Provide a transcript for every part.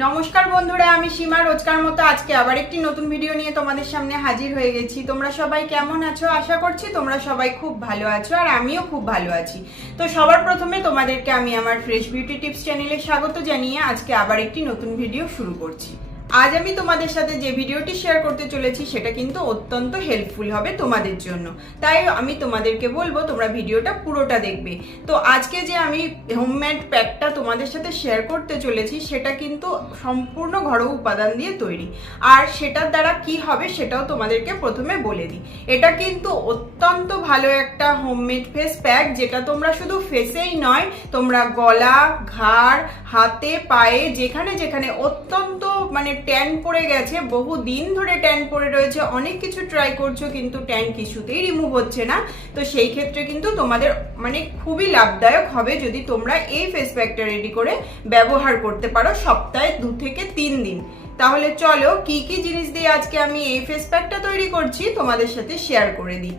নমস্কার বন্ধুরা, আমি সীমা রোজকার মতো আজকে আবার একটি নতুন ভিডিও নিয়ে তোমাদের সামনে হাজির হয়ে গেছি। তোমরা সবাই কেমন আছো? আশা করছি তোমরা সবাই খুব ভালো আছো, আর আমিও খুব ভালো আছি। তো সবার প্রথমে তোমাদেরকে আমি আমার ফ্রেশ বিউটি টিপস চ্যানেলে স্বাগত জানিয়ে আজকে আবার একটি নতুন ভিডিও শুরু করছি। আজ আমি তোমাদের সাথে যে ভিডিওটি শেয়ার করতে চলেছি সেটা কিন্তু অত্যন্ত হেল্পফুল হবে তোমাদের জন্য, তাই আমি তোমাদেরকে বলবো তোমরা ভিডিওটা পুরোটা দেখবে। তো আজকে যে আমি হোমমেড প্যাকটা তোমাদের সাথে শেয়ার করতে চলেছি সেটা কিন্তু সম্পূর্ণ ঘরোয়া উপাদান দিয়ে তৈরি, আর সেটার দ্বারা কি হবে সেটাও তোমাদেরকে প্রথমে বলে দিই। এটা কিন্তু অত্যন্ত ভালো একটা হোমমেড ফেস প্যাক, যেটা তোমরা শুধু ফেসেই নয়, তোমরা গলা, ঘাড়, হাতে, পায়ে, যেখানে যেখানে অত্যন্ত ট্যান পড়ে গেছে, বহু দিন ধরে ট্যান পড়ে রয়েছে, অনেক কিছু ট্রাই করছো কিন্তু ট্যান কিছুতেই রিমুভ হচ্ছে না, তো সেই ক্ষেত্রে কিন্তু তোমাদের খুবই লাভদায়ক হবে যদি তোমরা এই ফেস প্যাকটা রেডি করে ব্যবহার করতে পারো সপ্তাহে 2 থেকে 3 দিন। তাহলে চলো কি কি জিনিস দিয়ে আজকে আমি এই ফেস প্যাকটা তৈরি করছি তোমাদের সাথে শেয়ার করে দিই।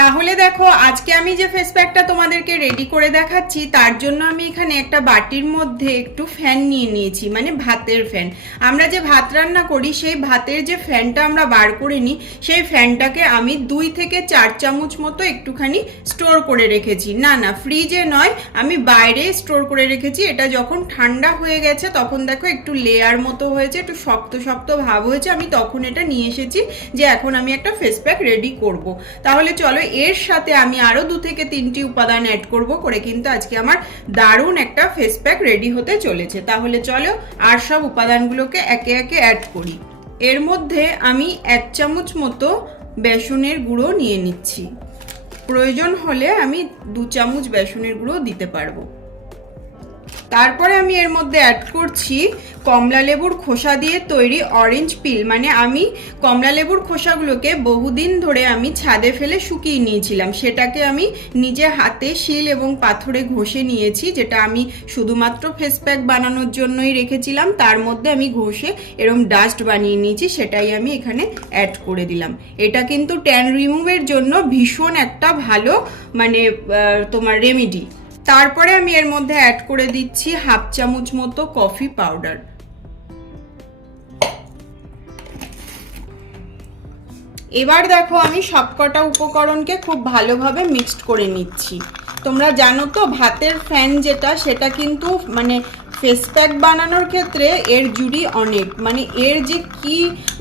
তাহলে দেখো, আজকে আমি যে ফেস প্যাকটা তোমাদেরকে রেডি করে দেখাচ্ছি তার জন্য আমি এখানে একটা বাটির মধ্যে একটু ফ্যান নিয়ে নিয়েছি, ভাতের ফ্যান। আমরা যে ভাত রান্না করি সেই ভাতের যে ফ্যানটা আমরা বার করে নিই, সেই ফ্যানটাকে আমি 2 থেকে 4 চামচ মতো একটুখানি স্টোর করে রেখেছি। না ফ্রিজে নয়, আমি বাইরে স্টোর করে রেখেছি। এটা যখন ঠান্ডা হয়ে গেছে তখন দেখো একটু লেয়ার মতো হয়েছে, একটু শক্ত শক্ত ভাব হয়েছে, আমি তখন এটা নিয়ে এসেছি যে এখন আমি একটা ফেস প্যাক রেডি করব। তাহলে চলো, এর সাথে আমি আরো 2 থেকে 3টি উপাদান অ্যাড করব করে কিন্তু আজকে আমার দারুণ একটা ফেস প্যাক রেডি হতে চলেছে। তাহলে চলো আর সব উপাদানগুলোকে একে একে অ্যাড করি। এর মধ্যে আমি 1 চামচ মতো বেসনের গুঁড়ো নিয়ে নিচ্ছি। প্রয়োজন হলে আমি 2 চামচ বেসনের গুঁড়ো দিতে পারবো। তারপরে আমি এর মধ্যে অ্যাড করছি কমলা লেবুর খোসা দিয়ে তৈরি অরেঞ্জ পিল। আমি কমলা লেবুর খোসাগুলোকে বহুদিন ধরে আমি ছাদে ফেলে শুকিয়ে নিয়েছিলাম, সেটাকে আমি নিজে হাতে শিল এবং পাথরে ঘষে নিয়েছি, যেটা আমি শুধুমাত্র ফেস প্যাক বানানোর জন্যই রেখেছিলাম। তার মধ্যে আমি ঘষে এরকম ডাস্ট বানিয়ে নিয়েছি, সেটাই আমি এখানে অ্যাড করে দিলাম। এটা কিন্তু ট্যান রিমুভের জন্য ভীষণ একটা ভালো তোমার রেমেডি। তারপরে আমি এর মধ্যে অ্যাড করে দিচ্ছি 1/2 চামচ মতো কফি পাউডার। এবার দেখো, আমি সবকটা উপকরণকে খুব ভালোভাবে মিক্সড করে নিচ্ছি। তোমরা জানো তো, ভাতের ফ্যান যেটা, সেটা কিন্তু ফেস প্যাক বানানোর ক্ষেত্রে এর জুড়ি অনেক, এর যে কি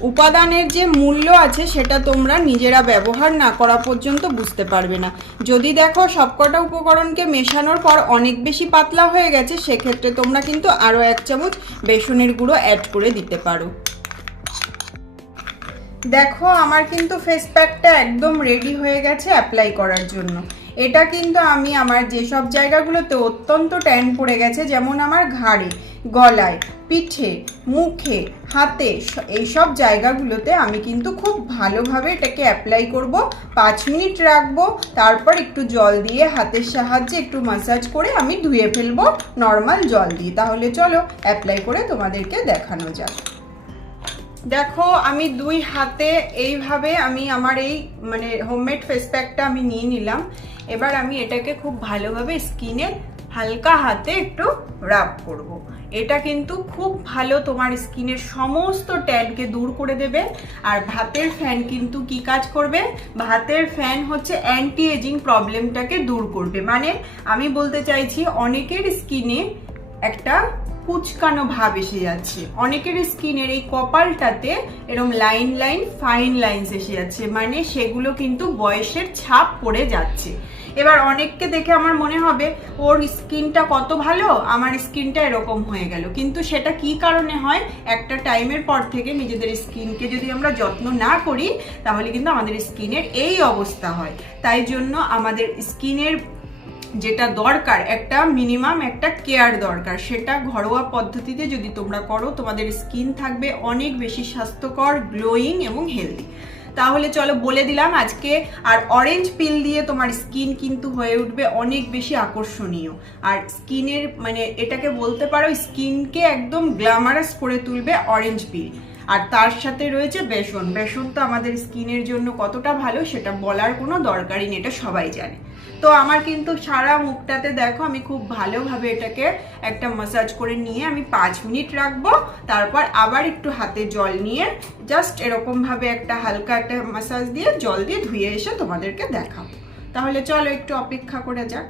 উপাদানের যে মূল্য আছে সেটা তোমরা নিজেরা ব্যবহার না করা পর্যন্ত বুঝতে পারবে না। যদি দেখো সবকটা উপকরণকে মেশানোর পর অনেক বেশি পাতলা হয়ে গেছে, সেক্ষেত্রে তোমরা কিন্তু আরও 1 চামচ বেসনের গুঁড়ো অ্যাড করে দিতে পারো। দেখো, আমার কিন্তু ফেস প্যাকটা একদম রেডি হয়ে গেছে অ্যাপ্লাই করার জন্য। এটা কিন্তু আমি আমার যেসব জায়গাগুলোতে অত্যন্ত ট্যান পড়ে গেছে, যেমন আমার ঘাড়ে, গলায়, পিঠে, মুখে, হাতে, এইসব জায়গাগুলোতে আমি কিন্তু খুব ভালোভাবে এটাকে অ্যাপ্লাই করব। 5 মিনিট রাখবো, তারপর একটু জল দিয়ে হাতের সাহায্যে একটু ম্যাসাজ করে আমি ধুয়ে ফেলবো নর্মাল জল দিয়ে। তাহলে চলো অ্যাপ্লাই করে তোমাদেরকে দেখানো যাক। দেখো, আমি 2 হাতে এইভাবে আমি আমার এই হোমমেড ফেস প্যাকটা আমি নিয়ে নিলাম। এবার আমি এটাকে খুব ভালোভাবে স্কিনে হালকা হাতে একটু রাব করব। এটা কিন্তু খুব ভালো তোমার স্কিনের সমস্ত ট্যানকে দূর করে দেবে। আর ভাতের ফ্যান কিন্তু কি কাজ করবে? ভাতের ফ্যান হচ্ছে অ্যান্টি এজিং প্রবলেমটাকে দূর করবে। আমি বলতে চাইছি, অনেকের স্কিনে একটা কুচকানো ভাব এসে যাচ্ছে, অনেকের স্কিনের এই কপালটাতে এরকম লাইন লাইন ফাইন লাইন্স এসে যাচ্ছে, সেগুলো কিন্তু বয়সের ছাপ পড়ে যাচ্ছে। এবার অনেককে দেখে আমার মনে হবে ওর স্কিনটা কত ভালো, আমার স্কিনটা এরকম হয়ে গেল, কিন্তু সেটা কি কারণে হয়? একটা টাইমের পর থেকে নিজেদের স্কিনকে যদি আমরা যত্ন না করি তাহলে কিন্তু আমাদের স্কিনের এই অবস্থা হয়। তাই জন্য আমাদের স্কিনের যেটা দরকার, একটা মিনিমাম একটা কেয়ার দরকার, সেটা ঘরোয়া পদ্ধতিতে যদি তোমরা করো তোমাদের স্কিন থাকবে অনেক বেশি স্বাস্থ্যকর, গ্লোয়িং এবং হেলদি। তাহলে চলো বলে দিলাম আজকে। আর অরেঞ্জ পিল দিয়ে তোমার স্কিন কিন্তু হয়ে উঠবে অনেক বেশি আকর্ষণীয়, আর স্কিনের এটাকে বলতে পারো স্কিনকে একদম গ্ল্যামারাস করে তুলবে অরেঞ্জ পিল। আর তার সাথে রয়েছে বেসন। বেসন তো আমাদের স্কিনের জন্য কতটা ভালো সেটা বলার কোনো দরকারই নেই, এটা সবাই জানে। তো আমার কিন্তু সারা মুখটাতে দেখো আমি খুব ভালোভাবে এটাকে একটা মাসাজ করে নিয়ে আমি 5 মিনিট রাখবো, তারপর আবার একটু হাতে জল নিয়ে জাস্ট এরকম ভাবে একটা হালকা একটা মাসাজ দিয়ে জল দিয়ে ধুয়ে এসে তোমাদেরকে দেখাবো। তাহলে চলো একটু অপেক্ষা করে যাক।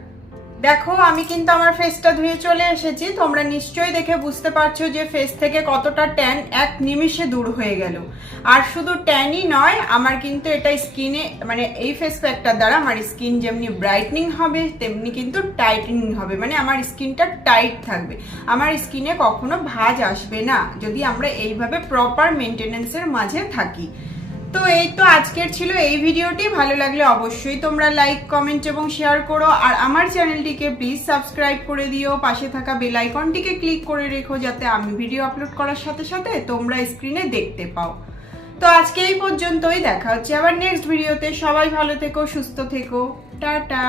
দেখো আমি কিন্তু আমার ফেসটা ধুয়ে চলে এসেছি, তোমরা নিশ্চয়ই দেখে বুঝতে পারছো যে ফেস থেকে কতটা ট্যান এক নিমিষে দূর হয়ে গেল। আর শুধু ট্যানই নয়, আমার কিন্তু এটা স্কিনে মানে এই ফেস প্যাকটার দ্বারা আমার স্কিন যেমনি ব্রাইটনিং হবে তেমনি কিন্তু টাইটেনিং হবে, মানে আমার স্কিনটা টাইট থাকবে, আমার স্কিনে কখনো ভাঁজ আসবে না যদি আমরা এইভাবে প্রপার মেনটেনেন্সের মাঝে থাকি। তো এই তো আজকের ছিল এই ভিডিওটি। ভালো লাগলে অবশ্যই তোমরা লাইক, কমেন্ট এবং শেয়ার করো, আর আমার চ্যানেলটিকে প্লিজ সাবস্ক্রাইব করে দিও, পাশে থাকা বেল আইকনটিকে ক্লিক করে রেখো যাতে আমি ভিডিও আপলোড করার সাথে সাথে তোমরা স্ক্রিনে দেখতে পাও। তো আজকে এই পর্যন্তই, দেখা হচ্ছে আবার নেক্সট ভিডিওতে। সবাই ভালো থেকো, সুস্থ থেকো, টাটা।